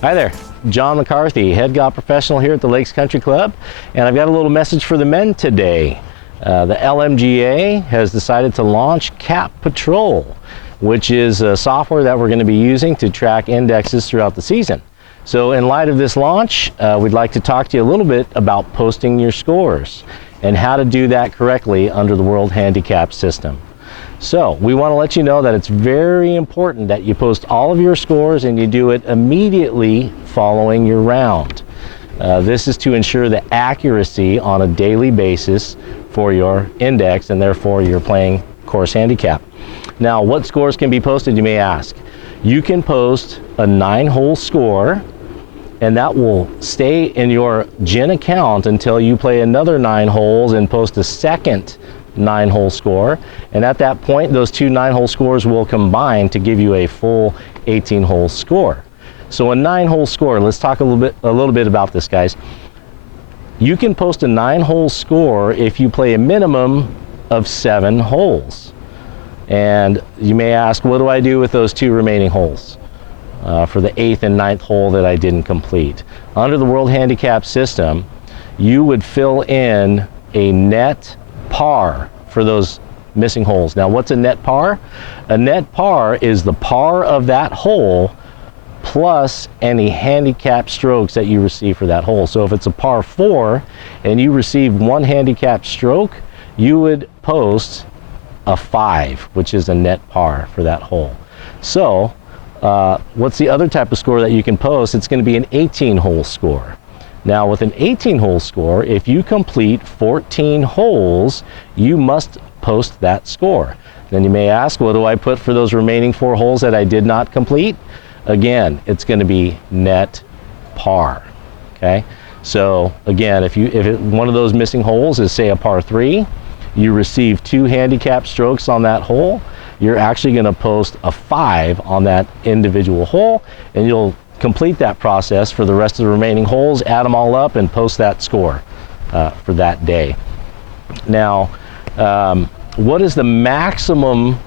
Hi there, John McCarthy, head golf professional here at the Lakes Country Club, and I've got a little message for the men today. The LMGA has decided to launch Cap Patrol, which is a software that we're going to be using to track indexes throughout the season. So in light of this launch, we'd like to talk to you a little bit about posting your scores and how to do that correctly under the World Handicap system. So we want to let you know that it's very important that you post all of your scores and you do it immediately following your round. This is to ensure the accuracy on a daily basis for your index and therefore your playing course handicap. Now, what scores can be posted, you may ask? You can post a 9-hole score, and that will stay in your GIN account until you play another 9 holes and post a second 9-hole score, and at that point those two 9-hole scores will combine to give you a full 18-hole score. So a 9-hole score, let's talk a little bit about this, guys. You can post a 9-hole score if you play a minimum of 7 holes. And you may ask, what do I do with those 2 remaining holes for the 8th and 9th hole that I didn't complete? Under the World Handicap system, you would fill in a net par for those missing holes. Now, what's a net par? A net par is the par of that hole plus any handicap strokes that you receive for that hole. So if it's a par 4 and you receive 1 handicap stroke, you would post a 5, which is a net par for that hole. So what's the other type of score that you can post? It's going to be an 18-hole score. Now, with an 18-hole score, if you complete 14 holes, you must post that score. Then you may ask, what do I put for those remaining 4 holes that I did not complete? Again, it's going to be net par. Okay, so again, if one of those missing holes is, say, a par 3, you receive 2 handicap strokes on that hole, you're actually going to post a 5 on that individual hole, and you'll complete that process for the rest of the remaining holes, add them all up, and post that score for that day. Now, what is the maximum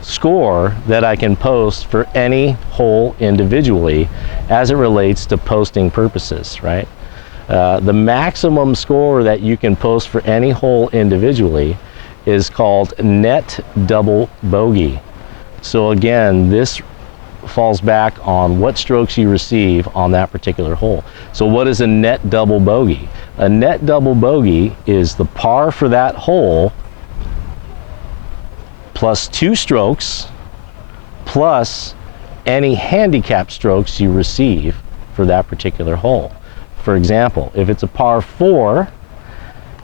score that I can post for any hole individually as it relates to posting purposes, right? The maximum score that you can post for any hole individually is called net double bogey. So again, this falls back on what strokes you receive on that particular hole. So what is a net double bogey? A net double bogey is the par for that hole plus 2 strokes plus any handicap strokes you receive for that particular hole. For example, if it's a par 4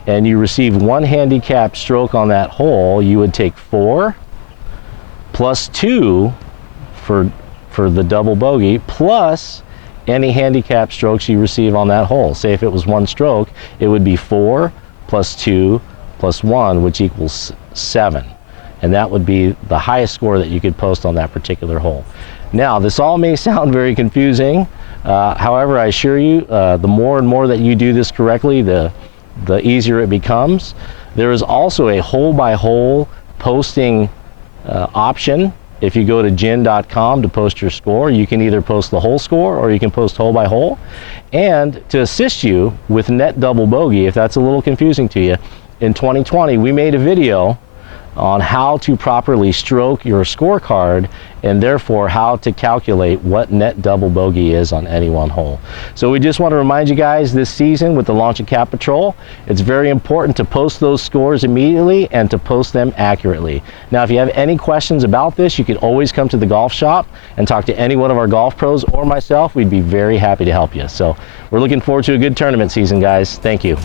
and you receive 1 handicap stroke on that hole, you would take 4 plus 2 for the double bogey plus any handicap strokes you receive on that hole. Say if it was 1 stroke, it would be 4 plus 2 plus 1, which equals 7. And that would be the highest score that you could post on that particular hole. Now, this all may sound very confusing. However, I assure you, the more and more that you do this correctly, the easier it becomes. There is also a hole-by-hole posting option. If you go to gin.com to post your score, you can either post the whole score or you can post hole by hole. And to assist you with net double bogey, if that's a little confusing to you, in 2020 we made a video on how to properly stroke your scorecard and therefore how to calculate what net double bogey is on any one hole. So we just want to remind you guys, this season with the launch of Cap Patrol, it's very important to post those scores immediately and to post them accurately. Now, if you have any questions about this, you can always come to the golf shop and talk to any one of our golf pros or myself. We'd be very happy to help you. So we're looking forward to a good tournament season, guys. Thank you.